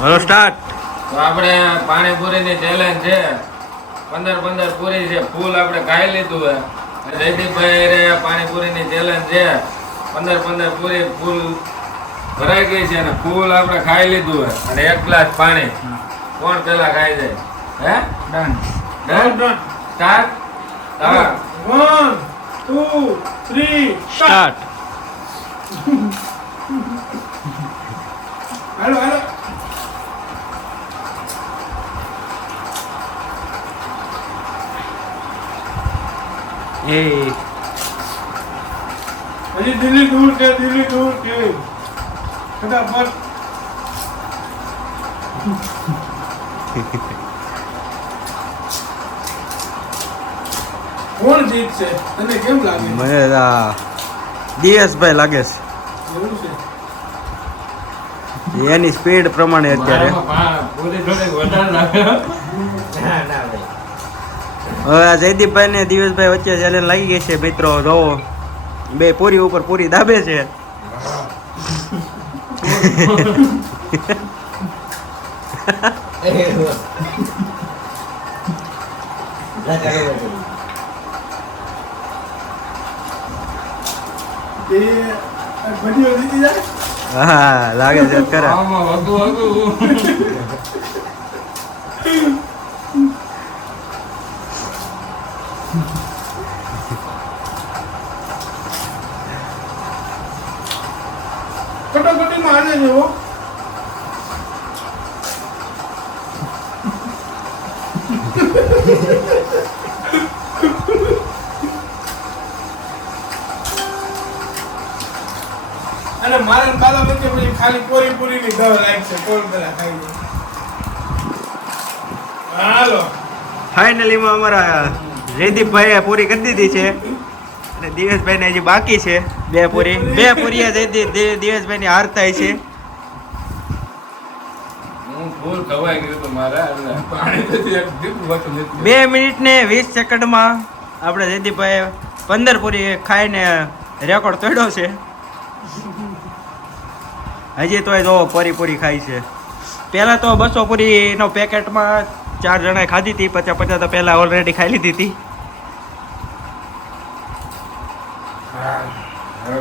Hello start. તો આપણે પાણીપુરીની challenge છે 15 પૂરી છે. ફૂલ આપણે ખાઈ લીધું છે. જયદીપભાઈ રે પાણીપુરીની ચેલેન્જ છે 15 પૂરી ફૂલ ભરાઈ ગઈ છે અને ફૂલ આપણે ખાઈ લીધું છે અને 1 ગ્લાસ પાણી. કોણ પેલા ખાઈ જાય? હે ડન. ડન. સ્ટાર્ટ. 1 2 3 સ્ટાર્ટ. હાલો હાલો. એ હજી દિલ્હી દૂર છે, દિલ્હી દૂર છે. ફટાફટ. કોણ જીતશે? તને કેમ લાગે? મને દિવસભાઈ લાગે એવું છે. છે એની સ્પીડ પ્રમાણે અત્યારે. પૂરી થોડીક વધારે લાગે. ના ભાઈ. હવે આ જયદીપભાઈ ને દિવસભાઈ વચ્ચે ચેલેન્જ લાગી ગઈ છે મિત્રો. જોવો બે પૂરી ઉપર પૂરી દાબે છે. એ બધી જીતી જાય. હા લાગે છે ખરા. આમાં વધુ કટોકટીમાં આજે જ હો. અને મારા કાલા વચ્ચે પછી ખાલી પૂરી પૂરીની ગવ લાગશે. કોણ પેલા ખાઈ જાય? હાલો. ફાઇનલીમાં અમારા જયદીપભાઈએ પૂરી કરી દીધી છે અને દિવસભાઈને હજી બાકી છે બે પૂરી. બે પૂરી દિવસભાઈની હાર થાય છે. હું ફૂલ ખવાઈ ગયું હતું મારા એટલે પાણી તો દીધું હતું નથી. 2 મિનિટ ને 20 સેકન્ડમાં આપણે જયદીપભાઈએ 15 પૂરી ખાઈને રેકોર્ડ તોડ્યો છે. હજી તોય જો પૂરી ખાઈ છે. પહેલાં તો 200 પૂરીનો પેકેટમાં 4 જણાએ ખાધી હતી. 50 તો પહેલાં ઓલરેડી ખાઈ લીધી હતી. હવે